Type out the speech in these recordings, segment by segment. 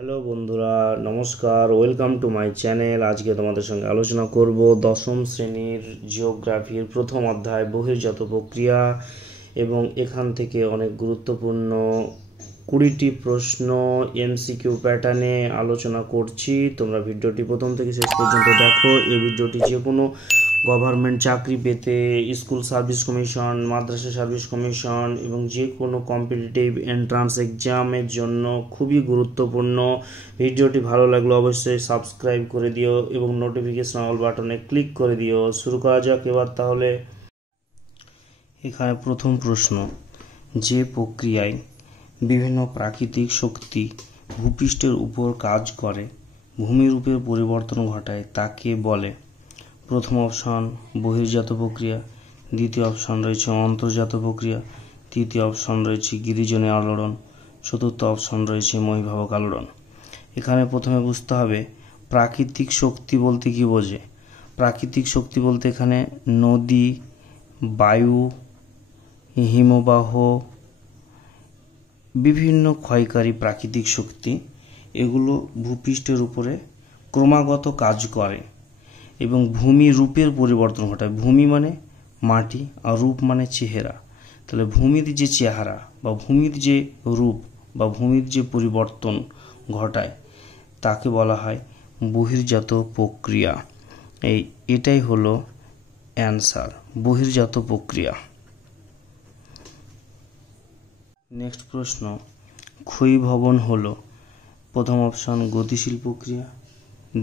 Hello বন্ধুরা, নমস্কার। Welcome to my channel. আজকে তোমাদের সঙ্গে আলোচনা করব দশম শ্রেণীর জিওগ্রাফির প্রথম অধ্যায় বহির্জাত প্রক্রিয়া, এবং এখান থেকে অনেক গুরুত্বপূর্ণ 20টি প্রশ্ন এমসিকিউ প্যাটার্নে আলোচনা করছি। তোমরা ভিডিওটি প্রথম থেকে শেষ পর্যন্ত দেখো। এই ভিডিওটি যে কোনো গভর্নমেন্ট চাকরি পেতে, স্কুল সার্ভিস কমিশন, মাদ্রাসা সার্ভিস কমিশন এবং যে কোনো কম্পিটিটিভ এন্ট্রান্স এক্সামের জন্য খুবই গুরুত্বপূর্ণ। ভিডিওটি ভালো লাগলে অবশ্যই সাবস্ক্রাইব করে দিও এবং নোটিফিকেশন অল বাটনে ক্লিক করে দিও। শুরু করা যাক এবার তাহলে। এখানে প্রথম প্রশ্ন, যে প্রক্রিয়ায় বিভিন্ন প্রাকৃতিক শক্তি ভূপৃষ্ঠের উপর কাজ করে ভূমিরূপের পরিবর্তন ঘটায় তাকে বলে? প্রথম অপশন বহির্জাত প্রক্রিয়া, দ্বিতীয় অপশন রয়েছে অন্তর্জাত প্রক্রিয়া, তৃতীয় অপশন রয়েছে গিরিজনীয় আলোড়ন, চতুর্থ অপশন রয়েছে মহীভাবক আলোড়ন। এখানে প্রথমে বুঝতে হবে প্রাকৃতিক শক্তি বলতে কি বোঝে। প্রাকৃতিক শক্তি বলতে এখানে নদী, বায়ু, হিমবাহ, বিভিন্ন ক্ষয়কারী প্রাকৃতিক শক্তি, এগুলো ভূপৃষ্ঠের উপরে ক্রমাগত কাজ করে এবং ভূমি রূপের পরিবর্তন ঘটায়। ভূমি মানে মাটি আর রূপ মানে চেহারা। তাহলে ভূমির যে চেহারা বা ভূমির যে রূপ বা ভূমির যে পরিবর্তন ঘটায় তাকে বলা হয় বহির্জাত প্রক্রিয়া। এটাই হলো অ্যান্সার, বহির্জাত প্রক্রিয়া। নেক্সট প্রশ্ন, ক্ষয়ীভবন হলো প্রথম অপশন গতিশীল প্রক্রিয়া,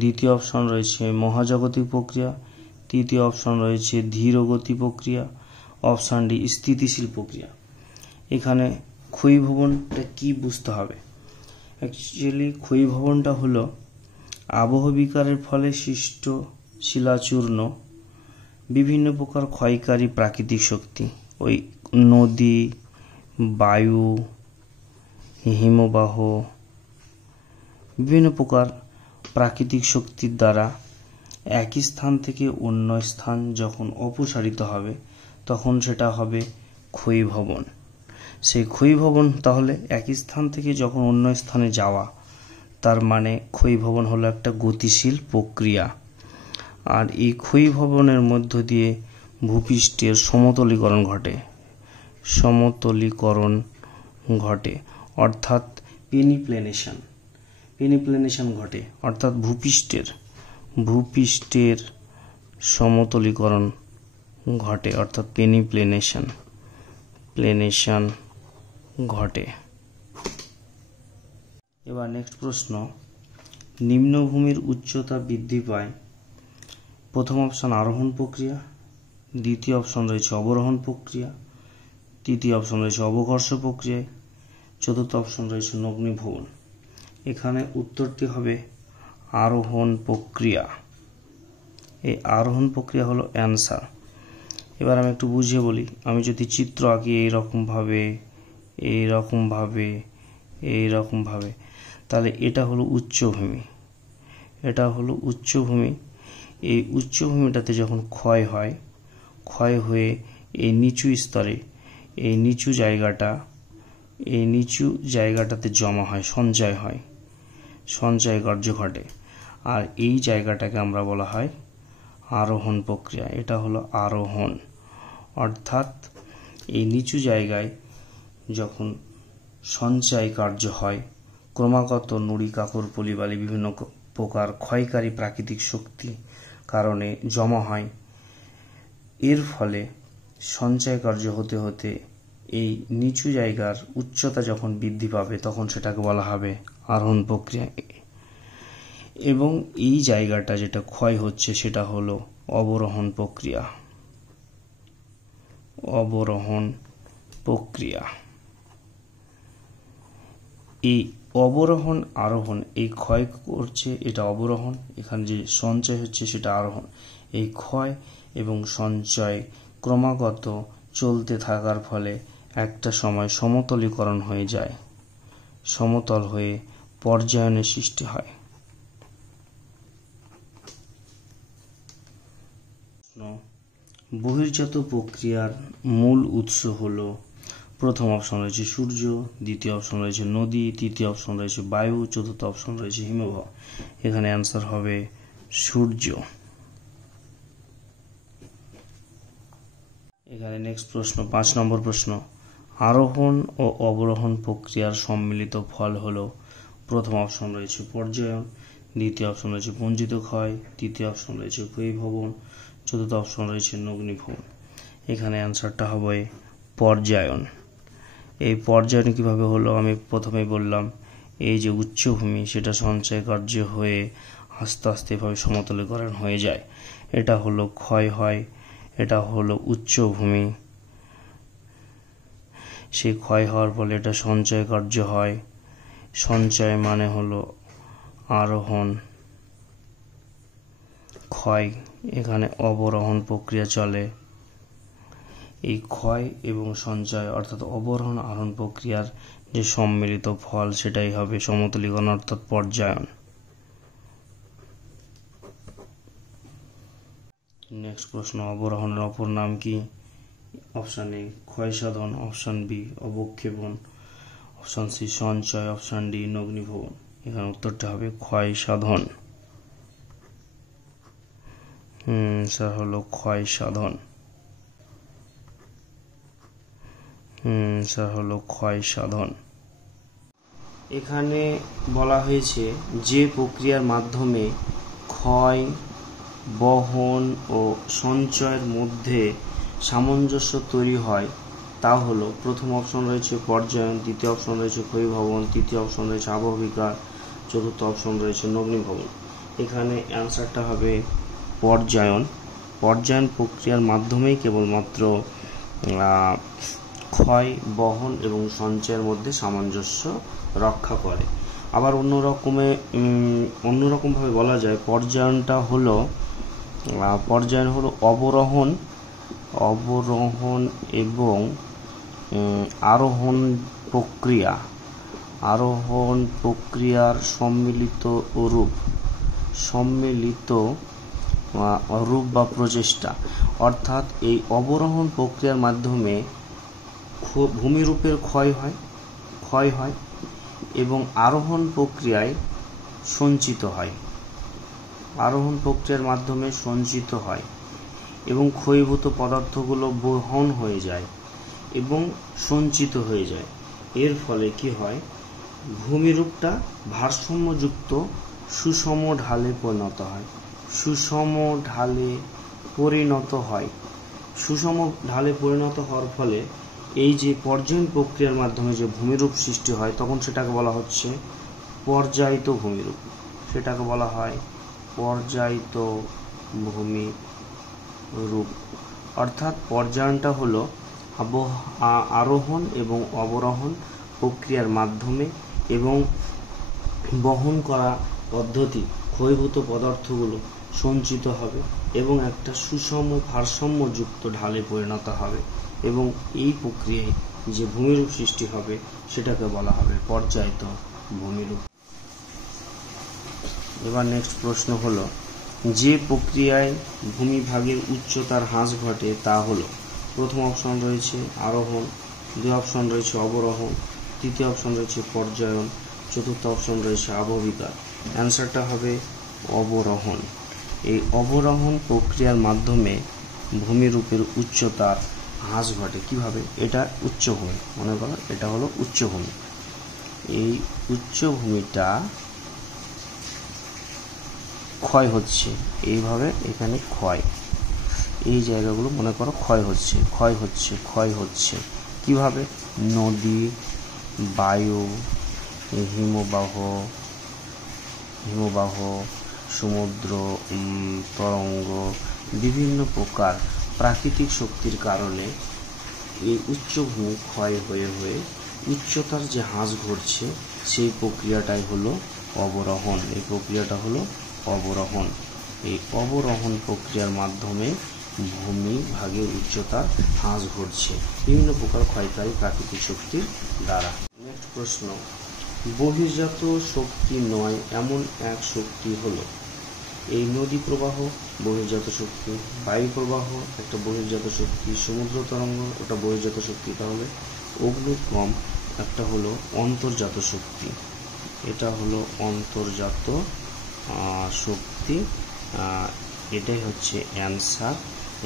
দ্বিতীয় অপশন রয়েছে মহাজাগতিক প্রক্রিয়া, তৃতীয় অপশন রয়েছে ধীরগতি প্রক্রিয়া, অপশন ডি স্থিতিশীল প্রক্রিয়া। এখানে ক্ষয়ীভবনটা কি বুঝতে হবে। অ্যাকচুয়ালি ক্ষয়ীভবনটা হলো আবহ বিকারের ফলে সৃষ্ট শিলাচূর্ণ, বিভিন্ন প্রকার ক্ষয়কারী প্রাকৃতিক শক্তি, ওই নদী, বায়ু, হিমবাহ, বিভিন্ন প্রকার প্রাকৃতিক শক্তির দ্বারা একই স্থান থেকে অন্য স্থান যখন অপসারিত হবে তখন সেটা হবে ক্ষয়ীভবন। সেই ক্ষয়ীভবন তাহলে একই স্থান থেকে যখন অন্য স্থানে যাওয়া, তার মানে ক্ষয়ীভবন হলো একটা গতিশীল প্রক্রিয়া। আর এই ক্ষয়ীভবনের মধ্য দিয়ে ভূপৃষ্ঠের সমতলীকরণ ঘটে, অর্থাৎ পেনিপ্লেনেশন ঘটে, অর্থাৎ ভূপৃষ্ঠের সমতলীকরণ ঘটে, অর্থাৎ পেনিপ্লেনেশন ঘটে। এবার নেক্সট প্রশ্ন, নিম্নভূমির উচ্চতা বৃদ্ধি পায় প্রথম অপশন আরোহণ প্রক্রিয়া, দ্বিতীয় অপশন রয়েছে অবরোহণ প্রক্রিয়া, তৃতীয় অপশন রয়েছে অবকর্ষ প্রক্রিয়ায়, চতুর্থ অপশন রয়েছে অগ্নিভবন। এখানে উত্তরটি হবে আরোহণ প্রক্রিয়া। এই আরোহণ প্রক্রিয়া হলো অ্যান্সার। এবার আমি একটু বুঝিয়ে বলি। আমি যদি চিত্র আঁকি এইরকমভাবে, তাহলে এটা হলো উচ্চভূমি। এই উচ্চভূমিটাতে যখন ক্ষয় হয়ে এই নিচু স্তরে এই নিচু জায়গাটাতে জমা হয়, সঞ্চয় কার্য ঘটে। আর এই জায়গাটাকে আমরা বলা হয় আরোহণ প্রক্রিয়া। এটা হলো আরোহণ, অর্থাৎ এই নিচু জায়গায় যখন সঞ্চয় কার্য হয়, ক্রমাগত নুড়ি, কাকর, পলি, বালি, বিভিন্ন প্রকার ক্ষয়কারী প্রাকৃতিক শক্তি কারণে জমা হয়, এর ফলে সঞ্চয় কার্য হতে হতে এই নিচু জায়গার উচ্চতা যখন বৃদ্ধি পাবে তখন সেটাকে বলা হবে আরোহণ প্রক্রিয়া। এবং এই জায়গাটা যেটা ক্ষয় হচ্ছে সেটা হলো অবরোহণ প্রক্রিয়া। এই অবরোহণ আরোহণ, এই ক্ষয় করছে এটা অবরোহণ, এখানে যে সঞ্চয় হচ্ছে সেটা আরোহণ। এই ক্ষয় এবং সঞ্চয় ক্রমাগত চলতে থাকার ফলে একটা সময় সমতলীকরণ হয়ে যায়, সমতল হয়ে পর্যায়নের সৃষ্টি হয়। বহির্জাত প্রক্রিয়ার মূল উৎস হল প্রথম অপশন রয়েছে সূর্য, দ্বিতীয় অপশন রয়েছে নদী, তৃতীয় অপশন রয়েছে বায়ু, চতুর্থ অপশন রয়েছে হিমবাহ। এখানে অ্যান্সার হবে সূর্য। এখানে নেক্সট প্রশ্ন, 5 নম্বর প্রশ্ন, আরোহণ ও অবরোহণ প্রক্রিয়ার সম্মিলিত ফল হলো। প্রথম অপশন রয়েছে পর্যায়ন, দ্বিতীয় অপশন রয়েছে পঞ্জিত ক্ষয়, তৃতীয় অপশন রয়েছে ক্ষয়ীভবন, চতুর্থ অপশন রয়েছে নগ্নীভবন। এখানে অ্যান্সারটা হবে পর্যায়ন। এই পর্যায়ন কিভাবে হলো আমি প্রথমেই বললাম, এই যে উচ্চভূমি সেটা সঞ্চয় কার্য হয়ে আস্তে আস্তে এভাবে সমতলীকরণ হয়ে যায়, এটা হলো ক্ষয় হয়, এটা হলো উচ্চভূমি, সেই ক্ষয় হওয়ার ফলে এটা সঞ্চয় কার্য হয়, সঞ্চয় মানে হলো আরোহণ, ক্ষয়, এখানে অবরোহণ প্রক্রিয়া চলে। এই ক্ষয় এবং সঞ্চয় অর্থাৎ অবরোহণ আরোহণ প্রক্রিয়ার যে সম্মিলিত ফল সেটাই হবে সমতলীকরণ অর্থাৎ পর্যায়ন। নেক্সট প্রশ্ন, অবরোহণের অপর নাম কি? অপশন এ ক্ষয় সাধন, অপশন বি অবক্ষেপণ, অপশন সি সঞ্চয়, অপশন ডি নগ্নীভবন। এখানে উত্তরটা হবে ক্ষয় সাধন। স্যার হলো ক্ষয় সাধন। স্যার হলো ক্ষয় সাধন। এখানে বলা হয়েছে যে প্রক্রিয়ার মাধ্যমে ক্ষয়, বহন ও সঞ্চয়ের মধ্যে সামঞ্জস্য তৈরি হয় তা হলো, প্রথম অপশন রয়েছে পর্যায়ন, দ্বিতীয় অপশন রয়েছে ক্ষয়ীভবন, তৃতীয় অপশন রয়েছে আবহবিকার, চতুর্থ অপশন রয়েছে নগ্নীভবন। এখানে অ্যান্সারটা হবে পর্যায়ন। পর্যায়ন প্রক্রিয়ার মাধ্যমেই কেবলমাত্র ক্ষয়, বহন এবং সঞ্চয়ের মধ্যে সামঞ্জস্য রক্ষা করে। আবার অন্যরকমভাবে বলা যায় পর্যায়ন হলো অবরোহণ এবং আরোহণ প্রক্রিয়ার সম্মিলিত রূপ বা প্রচেষ্টা। অর্থাৎ এই অবরোহণ প্রক্রিয়ার মাধ্যমে ভূমিরূপের ক্ষয় হয় এবং আরোহণ প্রক্রিয়ায় সঞ্চিত হয়, আরোহণ প্রক্রিয়ার মাধ্যমে সঞ্চিত হয় এবং ক্ষয়ীভূত পদার্থগুলো বহন হয়ে যায় এবং সঞ্চিত হয়ে যায়। এর ফলে কি হয়, ভূমিরূপটা ভারসাম্যযুক্ত সুষম ঢালে পরিণত হয়। সুষম ঢালে পরিণত হওয়ার ফলে এই যে পর্যায়ন প্রক্রিয়ার মাধ্যমে যে ভূমিরূপ সৃষ্টি হয় তখন সেটাকে বলা হচ্ছে পর্যায়িত ভূমিরূপ। সেটাকে বলা হয় পর্যায়িত ভূমিরূপ। অর্থাৎ পর্যায়নটা হলো আরোহণ এবং অবরোহণ প্রক্রিয়ার মাধ্যমে এবং বহন করা পদ্ধতি ক্ষয়ীভূত পদার্থগুলো সঞ্চিত হবে এবং একটা সুষম ভারসাম্যযুক্ত ঢালে পরিণত হবে এবং এই প্রক্রিয়ায় যে ভূমিরূপ সৃষ্টি হবে সেটাকে বলা হবে পর্যায়িত ভূমিরূপ। এবার নেক্সট প্রশ্ন হলো, যে প্রক্রিয়ায় ভূমিভাগের উচ্চতার হ্রাস ঘটে তা হলো, প্রথম অপশন রয়েছে আরোহণ, দুই অপশন রয়েছে অবরোহণ, তৃতীয় অপশন রয়েছে পর্যায়ন, চতুর্থ অপশন রয়েছে আবহবিকার। অ্যান্সারটা হবে অবরোহণ। এই অবরোহণ প্রক্রিয়ার মাধ্যমে ভূমিরূপের উচ্চতার হ্রাস ঘটে। কিভাবে? এটা উচ্চভূমি, মনে করো এটা হলো উচ্চভূমি। এই উচ্চভূমিটা ক্ষয় হচ্ছে, এইভাবে এখানে ক্ষয়, এই জায়গাগুলো মনে করো ক্ষয় হচ্ছে। কিভাবে? নদী, বায়ু, হিমবাহ, সমুদ্র, তরঙ্গ, বিভিন্ন প্রকার প্রাকৃতিক শক্তির কারণে এই উচ্চভূমি ক্ষয় হয়ে উচ্চতার যে হ্রাস ঘটছে সেই প্রক্রিয়াটাই হলো অবরোহণ। এই প্রক্রিয়াটা হলো অবরোহণ। এই অবরোহণ প্রক্রিয়ার মাধ্যমে ভূমি ভাগের উচ্চতার হ্রাস ঘটছে বিভিন্ন প্রকার ক্ষয়কারী প্রাকৃতিক শক্তির দ্বারা। নেক্সট প্রশ্ন, বহির্জাত শক্তি নয় এমন এক শক্তি হলো। এই নদী প্রবাহ বহির্জাত শক্তি, বায়ু প্রবাহ একটা বহির্জাত শক্তি, সমুদ্র তরঙ্গ ওটা বহির্জাত শক্তি। তাহলে অগ্নুৎগম, একটা হলো অন্তর্জাত শক্তি। এটা হলো অন্তর্জাত শক্তি, এটাই হচ্ছে অ্যান্সার।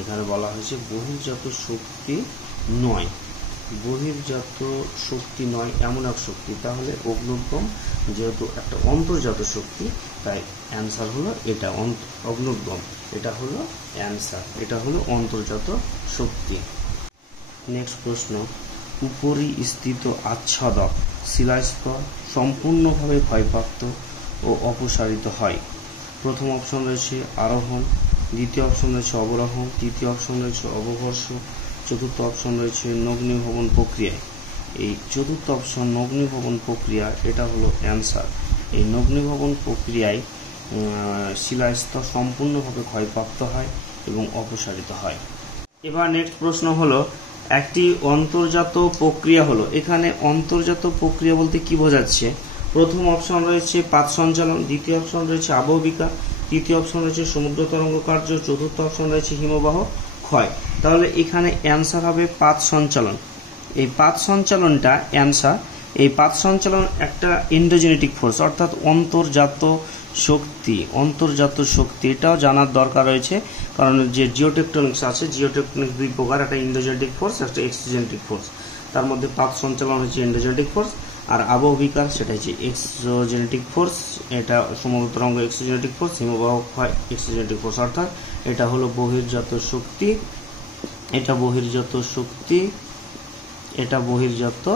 এখানে বলা হয়েছে বহির্জাত শক্তি নয়, বহির্জাত শক্তি নয় এমন এক শক্তি, তাহলে অগ্নুৎগম যেহেতু একটা অন্তর্জাত শক্তি, তাই অ্যান্সার হলো এটা অগ্নুৎগম, এটা হলো অ্যান্সার, এটা হলো অন্তর্জাত শক্তি। নেক্সট প্রশ্ন, উপরিস্থিত আচ্ছাদক শিলাস্তর সম্পূর্ণভাবে ক্ষয়প্রাপ্ত ও অপসারিত হয়। প্রথম অপশন রয়েছে আরোহণ, দ্বিতীয় অপশন রয়েছে অবরোহণ, তৃতীয় অপশন রয়েছে অবঘর্ষ, চতুর্থ অপশন রয়েছে নগ্নীভবন প্রক্রিয়ায়। এই চতুর্থ অপশন নগ্নীভবন প্রক্রিয়া, এটা হলো অ্যান্সার। এই নগ্নীভবন প্রক্রিয়ায় শিলাস্তর সম্পূর্ণভাবে ক্ষয়প্রাপ্ত হয় এবং অপসারিত হয়। এবার নেক্সট প্রশ্ন হলো, একটি অন্তর্জাত প্রক্রিয়া হলো, এখানে অন্তর্জাত প্রক্রিয়া বলতে কি বোঝাচ্ছে? প্রথম অপশন রয়েছে পাত সঞ্চালন, দ্বিতীয় অপশন রয়েছে আবহবিকা, তৃতীয় অপশন রয়েছে সমুদ্র তরঙ্গ কার্য, চতুর্থ অপশন রয়েছে হিমবাহ ক্ষয়। তাহলে এখানে অ্যান্সার হবে পাত সঞ্চালন। এই পাত সঞ্চালনটা অ্যান্সার। এই পাত সঞ্চালন একটা এন্ডোজেনেটিক ফোর্স, অর্থাৎ অন্তর্জাত শক্তি, অন্তর্জাত শক্তি, এটাও জানার দরকার রয়েছে, কারণ যে জিওটেকটনিক্স আছে, জিওটেকটনিক্স দুই প্রকার, একটা এন্ডোজেনেটিক ফোর্স, একটা এক্সোজেনেটিক ফোর্স। তার মধ্যে পাত সঞ্চালন হচ্ছে এন্ডোজেনেটিক ফোর্স, আর আবহবিকার সেটা হচ্ছে এক্সোজেনেটিক ফোর্স, এটা সমুদ্র তরঙ্গ এক্সোজেনেটিক ফোর্স, হিমবাহ ক্ষয় এক্সোজেনেটিক ফোর্স। অর্থাৎ এটা হলো বহির্জাত শক্তি, এটা বহির্জাত শক্তি, এটা বহির্জাত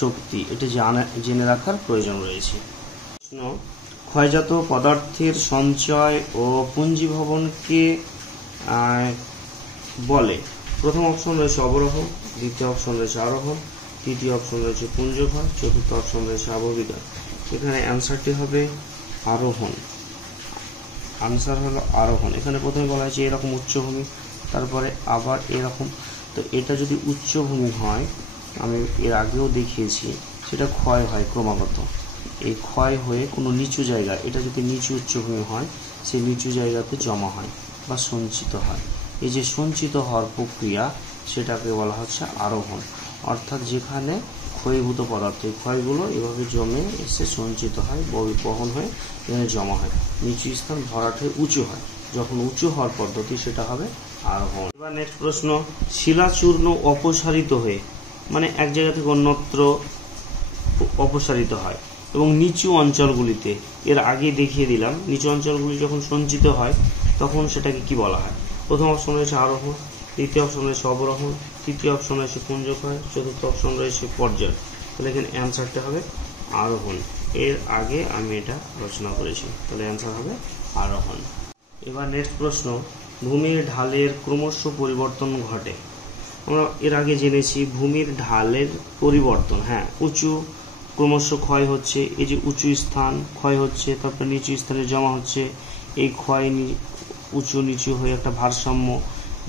শক্তি, এটা জেনে রাখার প্রয়োজন রয়েছে। প্রশ্ন, ক্ষয়জাত পদার্থের সঞ্চয় ও পুঞ্জীভবনকে বলে? প্রথম অপশন রয়েছে অবরোহণ, দ্বিতীয় অপশন রয়েছে আরোহণ, তৃতীয় অপশন রয়েছে পুঞ্জক্ষয়, চতুর্থ অপশন রয়েছে আবহবিকা। এখানে অ্যান্সারটি হবে আরোহণ। আনসার হলো আরোহণ। এখানে প্রথমে বলা হয়েছে এরকম উচ্চভূমি, তারপরে আবার এরকম। তো এটা যদি উচ্চভূমি হয়, আমি এর আগেও দেখিয়েছি, সেটা ক্ষয় হয় ক্রমাগত। এই ক্ষয় হয়ে কোনো নিচু জায়গা, এটা যদি নিচু উচ্চভূমি হয়, সেই নিচু জায়গাতে জমা হয় বা সঞ্চিত হয়। এই যে সঞ্চিত হওয়ার প্রক্রিয়া, সেটাকে বলা হচ্ছে আরোহণ। অর্থাৎ যেখানে ক্ষয়ীভূত পদার্থ, এই ক্ষয়গুলো এভাবে জমে এসে সঞ্চিত হয়, বহন হয়ে এখানে জমা হয়, নিচু স্থান ভরাট হয়ে উঁচু হয়। যখন উঁচু হওয়ার পদ্ধতি, সেটা হবে আরোহণ। এবার নেক্সট প্রশ্ন, শিলাচূর্ণ অপসারিত হয়ে, মানে এক জায়গা থেকে অন্যত্র অপসারিত হয় এবং নিচু অঞ্চলগুলিতে, এর আগে দেখিয়ে দিলাম, নিচু অঞ্চলগুলি যখন সঞ্চিত হয় তখন সেটাকে কি বলা হয়? প্রথম অপশন রয়েছে আরোহণ, দ্বিতীয় অপশন রয়েছে অবরোহণ, তৃতীয় অপশন রয়েছে পুঞ্জক্ষয়, চতুর্থ অপশন রয়েছে পর্যায়। তাহলে এখানে অ্যান্সারটা হবে আরোহণ। এর আগে আমি এটা আলোচনা করেছি, তাহলে অ্যান্সার হবে আরোহণ। এবার নেক্সট প্রশ্ন, ভূমির ঢালের ক্রমশ পরিবর্তন ঘটে। আমরা এর আগে জেনেছি ভূমির ঢালের পরিবর্তন, হ্যাঁ, উঁচু ক্রমশ ক্ষয় হচ্ছে, এই যে উঁচু স্থান ক্ষয় হচ্ছে, তারপর নিচু স্থানে জমা হচ্ছে, এই ক্ষয় উঁচু নিচু হয়ে একটা ভারসাম্য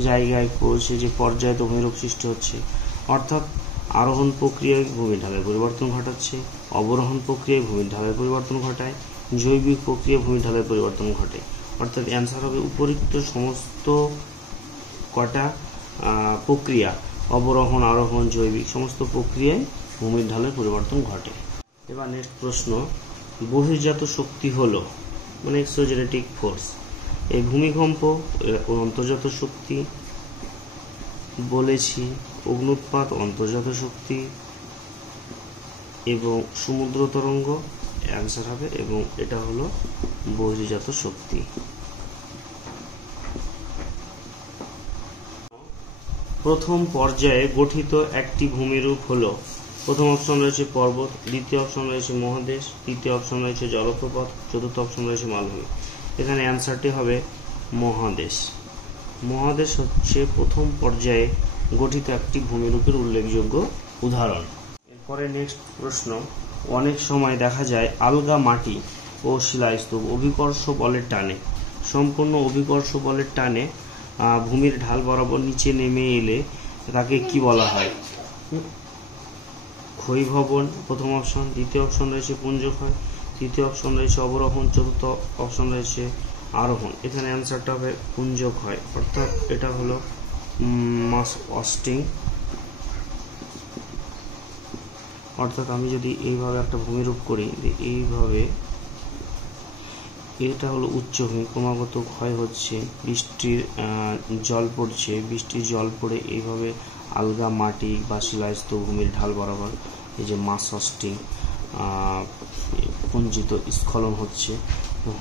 জায়গায় পৌঁছে যে পর্যায়ত ভূমিরূপ সৃষ্টি হচ্ছে। অর্থাৎ আরোহণ প্রক্রিয়ায় ভূমির ঢালের পরিবর্তন ঘটাচ্ছে, অবরোহণ প্রক্রিয়ায় ভূমির ঢালের পরিবর্তন ঘটায়, জৈবিক প্রক্রিয়ায় ভূমির ঢালের পরিবর্তন ঘটে। অর্থাৎ অ্যান্সার হবে উপরিক্ত সমস্ত কটা প্রক্রিয়া, অবরোহণ, আরোহণ, জৈবিক, সমস্ত প্রক্রিয়ায় ভূমির ঢালের পরিবর্তন ঘটে। এবার নেক্সট প্রশ্ন, বহির্জাত শক্তি হলো, মানে এক্সোজেনেটিক ফোর্স। এই ভূমিকম্প অন্তর্জাত শক্তি বলেছি, অগ্নুৎপাত অন্তর্জাত শক্তি, এবং সমুদ্র তরঙ্গ অ্যান্সার হবে, এবং এটা হলো বহির্জাত শক্তি। প্রথম পর্যায়ে গঠিত একটি ভূমিরূপ হলো, প্রথম অপশন রয়েছে পর্বত, দ্বিতীয় অপশন রয়েছে মহাদেশ, তৃতীয় অপশন রয়েছে জলপ্রপাত, চতুর্থ অপশন রয়েছে মালভূমি। এখানে অ্যান্সারটি হবে মহাদেশ। মহাদেশ হচ্ছে প্রথম পর্যায়ে গঠিত একটি ভূমিরূপের উল্লেখযোগ্য উদাহরণ। এরপরে নেক্সট প্রশ্ন, অনেক সময় দেখা যায় আলগা মাটি ও শিলাস্তূপ অভিকর্ষ বলের টানে, সম্পূর্ণ অভিকর্ষ বলের টানে ভূমির ঢাল বরাবর নিচে নেমে এলে তাকে কি বলা হয়? ক্ষয়ীভবন প্রথম অপশন, দ্বিতীয় অপশন রয়েছে পুঞ্জক্ষয়, তৃতীয় অপশন রয়েছে অবরোহণ, চতুর্থ অপশন রয়েছে আরোহণ। এখানে অ্যান্সারটা হবে পুঞ্জক্ষয়, অর্থাৎ এটা হলো মাস ওয়াস্টিং। অর্থাৎ আমি যদি এইভাবে একটা ভূমিরূপ করি, এইভাবে এটা হলো উচ্চভূমি, ক্রমাগত ক্ষয় হচ্ছে, বৃষ্টির জল পড়ছে, বৃষ্টির জল পড়ে এইভাবে আলগা মাটি বা শিলাস্ত ভূমির ঢাল বরাবর এই যে মাস ষষ্ঠী কুঞ্চিত স্খলন হচ্ছে,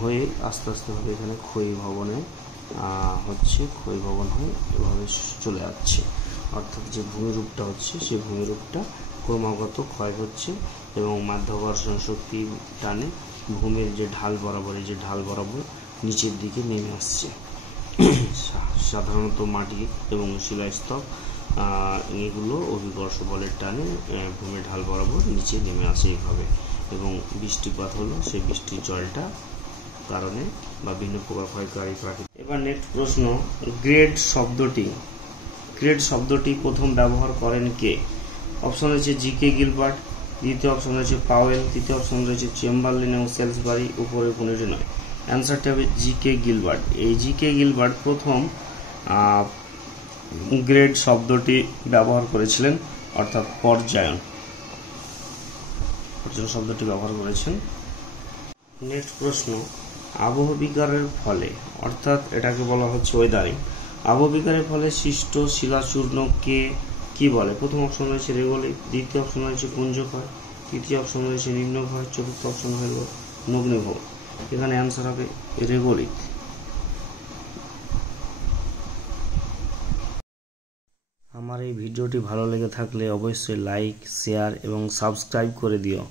হয়ে আস্তে আস্তে ভাবে এখানে ক্ষয়ী ভবনে হচ্ছে, ক্ষয়ী ভবন হয়ে এভাবে চলে যাচ্ছে। অর্থাৎ যে ভূমিরূপটা হচ্ছে সেই ভূমিরূপটা ক্রমাগত ক্ষয় হচ্ছে এবং মাধ্যাকর্ষণ শক্তি টানে ভূমির যে ঢাল বরাবর, এই যে ঢাল বরাবর নিচের দিকে নেমে আসছে। সাধারণত মাটি এবং শিলাস্তর এগুলো অভিকর্ষ বলের টানে ভূমির ঢাল বরাবর নিচে নেমে আসে এইভাবে, এবং বৃষ্টিপাত হলো সেই বৃষ্টির জলটা কারণে বা ভিন্ন প্রকার ক্ষয়কারী প্রাকৃতিক। এবার নেক্সট প্রশ্ন, গ্রেড শব্দটি প্রথম ব্যবহার করেন কে? অপশন রয়েছে জি.কে. গিলবার্ট, দ্বিতীয় অপশন রয়েছে পাওয়েল, তৃতীয় অপশন রয়েছে চেম্বারলেন এবং সেলসবারি, উপরে কোনটি নয়। অ্যান্সারটা হবে জি.কে. গিলবার্ট। এই জি.কে. গিলবার্ট প্রথম গ্রেড শব্দটি ব্যবহার করেছিলেন, অর্থাৎ পর্যায়ন শব্দটি ব্যবহার করেছেন। নেক্সট প্রশ্ন, আবহবিকারের ফলে, অর্থাৎ এটাকে বলা হচ্ছে ওয়েদারিং, আবহবিকারের ফলে সৃষ্ট শিলাচূর্ণকে কি বলে? প্রথম অপশন রয়েছে রেগোলিথ, দ্বিতীয় অপশন রয়েছে পুঞ্জক্ষয়, তৃতীয় অপশন রয়েছে নিম্নক্ষয়, চতুর্থ অপশন হলো নগ্নিভব। এখানে অ্যান্সার হবে রেগোলিথ। আমার এই ভিডিওটি ভালো লেগে থাকলে অবশ্যই লাইক, শেয়ার এবং সাবস্ক্রাইব করে দিও।